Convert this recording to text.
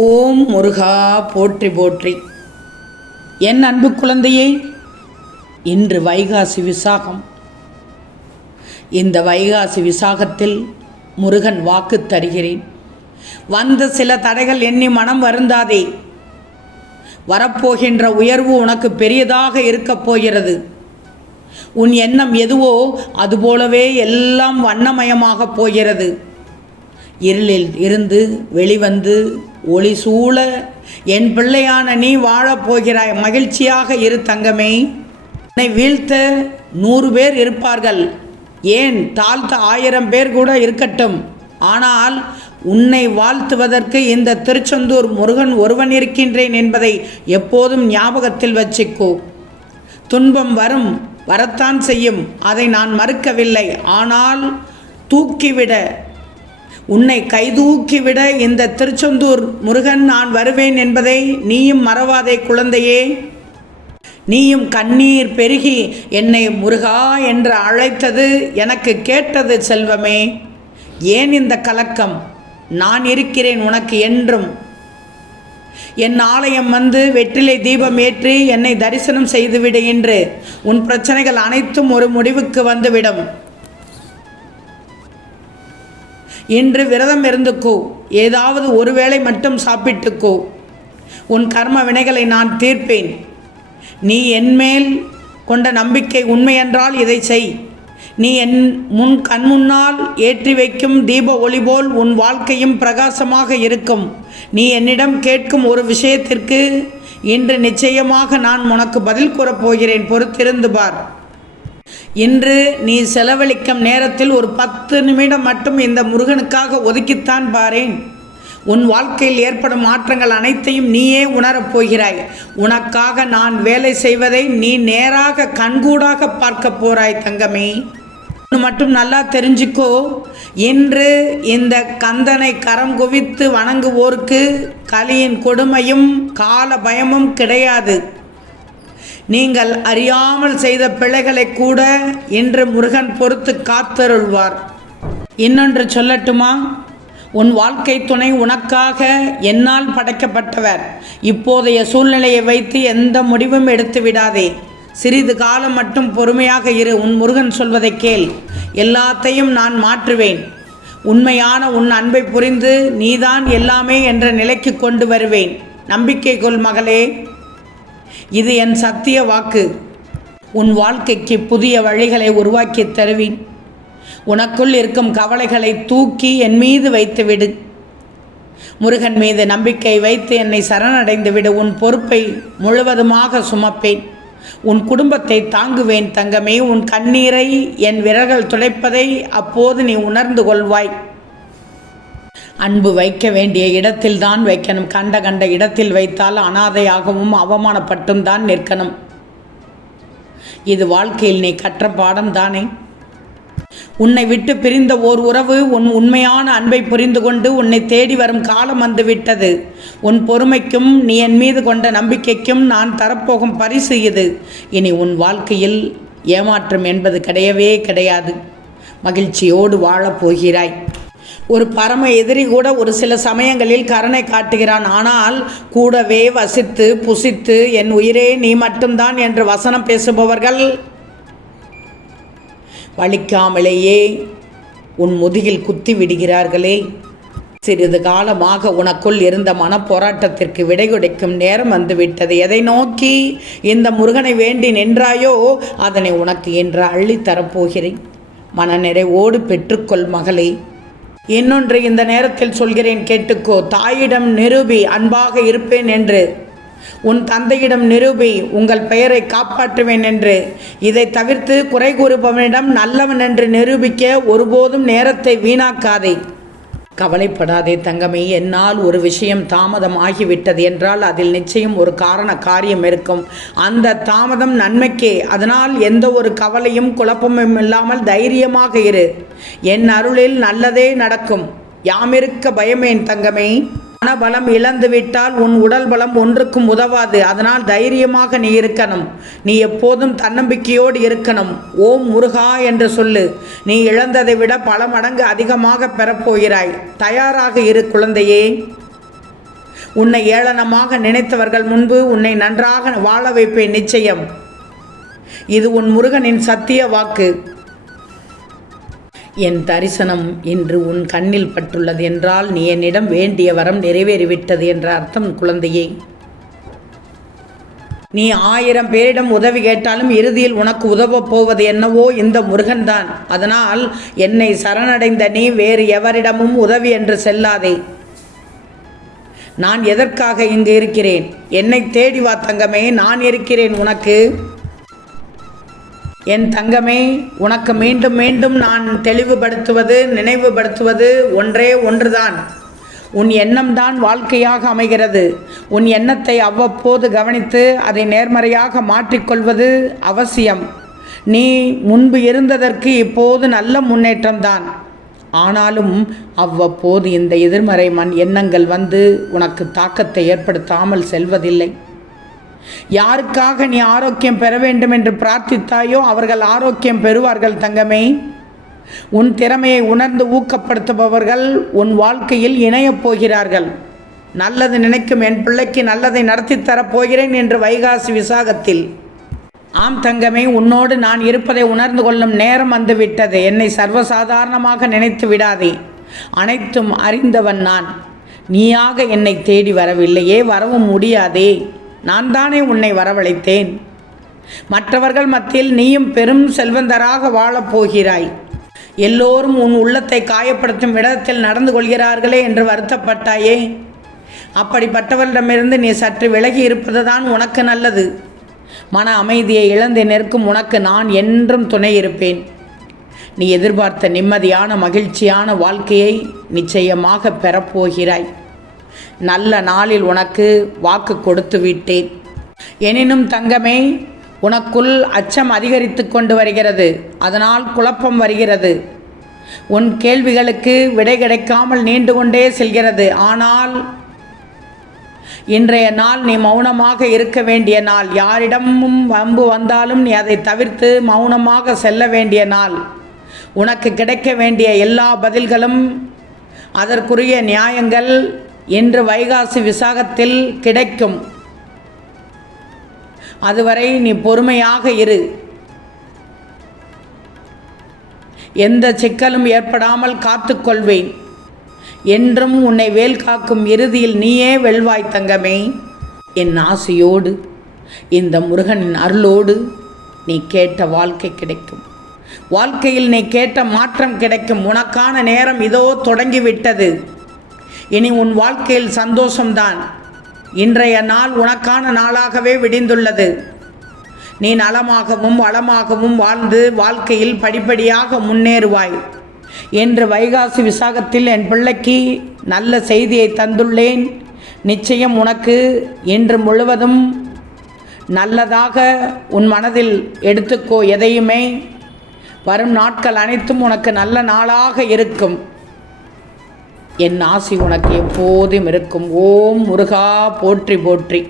ஓம் முருகா போற்றி போற்றி. என் அன்பு குழந்தையே, இன்று வைகாசி விசாகம். இந்த வைகாசி விசாகத்தில் முருகன் வாக்கு தருகிறேன். வந்த சில தடைகள் எண்ணி மனம் வருந்தாதே. வரப்போகின்ற உயர்வு உனக்கு பெரியதாக இருக்கப் போகிறது. உன் எண்ணம் எதுவோ அதுபோலவே எல்லாம் வண்ணமயமாகப் போகிறது. இருளில் இருந்து வெளிவந்து ஒளி சூழ என் பிள்ளையான நீ வாழப்போகிறாய். மகிழ்ச்சியாக இரு தங்கமே. உன்னை வீழ்த்த 100 பேர் இருப்பார்கள், ஏன் தாழ்த்த 1000 பேர் கூட இருக்கட்டும். ஆனால் உன்னை வாழ்த்துவதற்கு இந்த திருச்செந்தூர் முருகன் ஒருவன் இருக்கின்றேன் என்பதை எப்போதும் ஞாபகத்தில் வச்சுக்கோ. துன்பம் வரத்தான் செய்யும், அதை நான் மறுக்கவில்லை. ஆனால் தூக்கிவிட, உன்னை கைதூக்கிவிட இந்த திருச்செந்தூர் முருகன் நான் வருவேன் என்பதை நீயும் மறவாதே குழந்தையே. நீயும் கண்ணீர் பெருகி என்னை முருகா என்று அழைத்தது எனக்கு கேட்டது செல்வமே. ஏன் இந்த கலக்கம்? நான் இருக்கிறேன் உனக்கு என்றும். என் ஆலயம் வந்து வெற்றிலை தீபம் ஏற்றி என்னை தரிசனம் செய்துவிடு என்று உன் பிரச்சனைகள் அனைத்தும் ஒரு முடிவுக்கு வந்துவிடும். இன்று விரதம் இருந்துக்கோ, ஏதாவது ஒரு வேளை மட்டும் சாப்பிட்டுக்கோ. உன் கர்ம வினைகளை நான் தீர்ப்பேன். நீ என்மேல் கொண்ட நம்பிக்கை உண்மையென்றால் இதை செய். நீ என் கண்முன்னால் ஏற்றி வைக்கும் தீப ஒளி போல் உன் வாழ்க்கையும் பிரகாசமாக இருக்கும். நீ என்னிடம் கேட்கும் ஒரு விஷயத்திற்கு இன்று நிச்சயமாக நான் உனக்கு பதில் கூறப்போகிறேன். பொறுத்திருந்து பார். இன்று நீ செலவழிக்கும் நேரத்தில் ஒரு 10 நிமிடம் மட்டும் இந்த முருகனுக்காக ஒதுக்கித்தான் பாரேன். உன் வாழ்க்கையில் ஏற்படும் மாற்றங்கள் அனைத்தையும் நீயே உணரப் போகிறாய். உனக்காக நான் வேலை செய்வதை நீ நேராக கண்கூடாக பார்க்க போறாய் தங்கமே. மட்டும் நல்லா தெரிஞ்சுக்கோ, இன்று இந்த கந்தனை கரம் குவித்து வணங்குவோருக்கு கலியின் கொடுமையும் கால பயமும் கிடையாது. நீங்கள் அறியாமல் செய்த பிழைகளை கூட இன்று முருகன் பொறுத்து காத்தருள்வார். இன்னொன்று சொல்லட்டுமா? உன் வாழ்க்கை துணை உனக்காக என்னால் படைக்கப்பட்டவர். இப்போதைய சூழ்நிலையை வைத்து எந்த முடிவும் எடுத்து விடாதே. சிறிது காலம் மட்டும் பொறுமையாக இரு. உன் முருகன் சொல்வதை கேள். எல்லாத்தையும் நான் மாற்றுவேன். உண்மையான உன் அன்பை புரிந்து நீதான் எல்லாமே என்ற நிலைக்கு கொண்டு வருவேன். நம்பிக்கை கொள் மகளே. இது என் சத்திய வாக்கு. உன் வாழ்க்கைக்கு புதிய வழிகளை உருவாக்கி தருவேன். உனக்குள் இருக்கும் கவலைகளை தூக்கி என் மீது வைத்துவிடு. முருகன் மீது நம்பிக்கை வைத்து என்னை சரணடைந்து விடு. உன் பொறுப்பை முழுவதுமாக சுமப்பேன். உன் குடும்பத்தை தாங்குவேன் தங்கமே. உன் கண்ணீரை என் விரல்கள் துடைப்பதை அப்போது நீ உணர்ந்து கொள்வாய். அன்பு வைக்க வேண்டிய இடத்தில் தான் வைக்கணும். கண்ட இடத்தில் வைத்தால் அனாதையாகவும் அவமானப்பட்டும் தான் நிற்கணும். இது வாழ்க்கையில் நீ கற்ற பாடம் தானே. உன்னை விட்டு பிரிந்த ஓர் உறவு உன் உண்மையான அன்பை புரிந்து கொண்டு உன்னை தேடி வரும் காலம் வந்துவிட்டது. உன் பொறுமைக்கும் நீ என் மீது கொண்ட நம்பிக்கைக்கும் நான் தரப்போகும் பரிசு இது. இனி உன் வாழ்க்கையில் ஏமாற்றம் என்பது கிடையவே கிடையாது. மகிழ்ச்சியோடு வாழப்போகிறாய். ஒரு பரம எதிரி கூட ஒரு சில சமயங்களில் கருணை காட்டுகிறான். ஆனால் கூடவே வசித்து புசித்து என் உயிரே நீ மட்டும்தான் என்று வசனம் பேசுபவர்கள் வலிக்காமலேயே உன் முதுகில் குத்தி விடுகிறார்களே. சிறிது காலமாக உனக்குள் இருந்த மனப்போராட்டத்திற்கு விடை கொடுக்கும் நேரம் வந்துவிட்டது. எதை நோக்கி இந்த முருகனை வேண்டி நின்றாயோ அதனை உனக்கு இன்று அள்ளித்தரப்போகிறேன். மனநிறைவோடு பெற்றுக்கொள் மகளே. இன்னொன்று இந்த நேரத்தில் சொல்கிறேன், கேட்டுக்கோ. தாயிடம் நிரூபி அன்பாக இருப்பேன் என்று. உன் தந்தையிடம் நிரூபி உங்கள் பெயரை காப்பாற்றுவேன் என்று. இதை தவிர்த்து குறை கூறுபவனிடம் நல்லவன் என்று நிரூபிக்க ஒருபோதும் நேரத்தை வீணாக்காதே. கவலைப்படாதே தங்கமே. என்னால் ஒரு விஷயம் தாமதம் ஆகிவிட்டது என்றால் அதில் நிச்சயம் ஒரு காரியம் இருக்கும். அந்த தாமதம் நன்மைக்கே. அதனால் எந்த ஒரு கவலையும் குழப்பமும் இல்லாமல் தைரியமாக இரு. என் அருளில் நல்லதே நடக்கும். யாமிருக்க பயமேன் தங்கமே. மனபலம் இழந்துவிட்டால் உன் உடல் பலம் ஒன்றுக்கும் உதவாது. அதனால் தைரியமாக நீ இருக்கணும். நீ எப்போதும் தன்னம்பிக்கையோடு இருக்கணும். ஓம் முருகா என்று சொல்லு. நீ இழந்ததை விட பல மடங்கு அதிகமாக பெறப்போகிறாய். தயாராக இரு குழந்தையே. உன்னை ஏளனமாக நினைத்தவர்கள் முன்பு உன்னை நன்றாக வாழ வைப்பேன் நிச்சயம். இது உன் முருகனின் சத்திய வாக்கு. என் தரிசனம் இன்று உன் கண்ணில் பட்டுள்ளது என்றால் நீ என்னிடம் வேண்டிய வரம் நிறைவேறிவிட்டது என்ற அர்த்தம் குழந்தையே. நீ 1000 பேரிடம் உதவி கேட்டாலும் இறுதியில் உனக்கு உதவப் போவது என்னவோ இந்த முருகன்தான். அதனால் என்னை சரணடைந்த நீ வேறு எவரிடமும் உதவி என்று செல்லாதே. நான் எதற்காக இங்கு இருக்கிறேன்? என்னை தேடி வா தங்கமே, நான் இருக்கிறேன் உனக்கு. என் தங்கமே, உனக்கு மீண்டும் மீண்டும் நான் தெளிவுபடுத்துவது நினைவுபடுத்துவது ஒன்றே ஒன்றுதான். உன் எண்ணம்தான் வாழ்க்கையாக அமைகிறது. உன் எண்ணத்தை அவ்வப்போது கவனித்து அதை நேர்மறையாக மாற்றிக்கொள்வது அவசியம். நீ முன்பு இருந்ததற்கு இப்போது நல்ல முன்னேற்றம்தான். ஆனாலும் அவ்வப்போது இந்த எதிர்மறை எண்ணங்கள் வந்து உனக்கு தாக்கத்தை ஏற்படுத்தாமல் செல்வதில்லை. யாருக்காக நீ ஆரோக்கியம் பெற வேண்டும் என்று பிரார்த்தித்தாயோ அவர்கள் ஆரோக்கியம் பெறுவார்கள் தங்கமே. உன் திறமையை உணர்ந்து ஊக்கப்படுத்துபவர்கள் உன் வாழ்க்கையில் இணையப் போகிறார்கள். நல்லது நினைக்கும் என் பிள்ளைக்கு நல்லதை நடத்தி தரப்போகிறேன் என்று வைகாசி விசாகத்தில். ஆம் தங்கமே, உன்னோடு நான் இருப்பதை உணர்ந்து கொள்ளும் நேரம் வந்துவிட்டது. என்னை சர்வசாதாரணமாக நினைத்து விடாதே. அனைத்தும் அறிந்தவன் நான். நீயாக என்னை தேடி வரவில்லையே, வரவும் முடியாதே. நான் தானே உன்னை வரவழைத்தேன். மற்றவர்கள் மத்தியில் நீயும் பெரும் செல்வந்தராக வாழப்போகிறாய். எல்லோரும் உன் உள்ளத்தை காயப்படுத்தும் விடத்தில் நடந்து கொள்கிறார்களே என்று வருத்தப்பட்டாயே. அப்படிப்பட்டவரிடமிருந்து நீ சற்று விலகி இருப்பது தான் உனக்கு நல்லது. மன அமைதியை இழந்து நிற்கும் உனக்கு நான் என்றும் துணை இருப்பேன். நீ எதிர்பார்த்த நிம்மதியான மகிழ்ச்சியான வாழ்க்கையை நிச்சயமாக பெறப்போகிறாய். நல்ல நாளில் உனக்கு வாக்கு கொடுத்து விட்டேன். எனினும் தங்கமே, உனக்குள் அச்சம் அதிகரித்து கொண்டு வருகிறது. அதனால் குழப்பம் வருகிறது. உன் கேள்விகளுக்கு விடை கிடைக்காமல் நீண்டு கொண்டே செல்கிறது. ஆனால் இன்றைய நாள் நீ மௌனமாக இருக்க வேண்டிய நாள். யாரிடமும் வம்பு வந்தாலும் நீ அதை தவிர்த்து மௌனமாக செல்ல வேண்டிய நாள். உனக்கு கிடைக்க வேண்டிய எல்லா பதில்களும் அதற்குரிய நியாயங்கள் இன்று வைகாசி விசாகத்தில் கிடைக்கும். அதுவரை நீ பொறுமையாக இரு. எந்த சிக்கலும் ஏற்படாமல் காத்துக்கொள்வேன். என்றும் உன்னை வேல் காக்கும் இறுதியில் நீயே வெல்வாய் தங்கமே. என் ஆசையோடு இந்த முருகனின் அருளோடு நீ கேட்ட வாழ்க்கை கிடைக்கும். வாழ்க்கையில் நீ கேட்ட மாற்றம் கிடைக்கும். உனக்கான நேரம் இதோ தொடங்கிவிட்டது. இனி உன் வாழ்க்கையில் சந்தோஷம்தான். இன்றைய நாள் உனக்கான நாளாகவே விடிந்துள்ளது. நீ நலமாகவும் வளமாகவும் வாழ்ந்து வாழ்க்கையில் படிப்படியாக முன்னேறுவாய் என்று வைகாசி விசாகத்தில் என் பிள்ளைக்கு நல்ல செய்தியை தந்துள்ளேன். நிச்சயம் உனக்கு இன்று முழுவதும் நல்லதாக உன் மனதில் எடுத்துக்கோ. எதையுமே வரும் நாட்கள் அனைத்தும் உனக்கு நல்ல நாளாக இருக்கும். என் ஆசி உனக்கு எப்போதும் இருக்கும். ஓம் முருகா போற்றி போற்றி.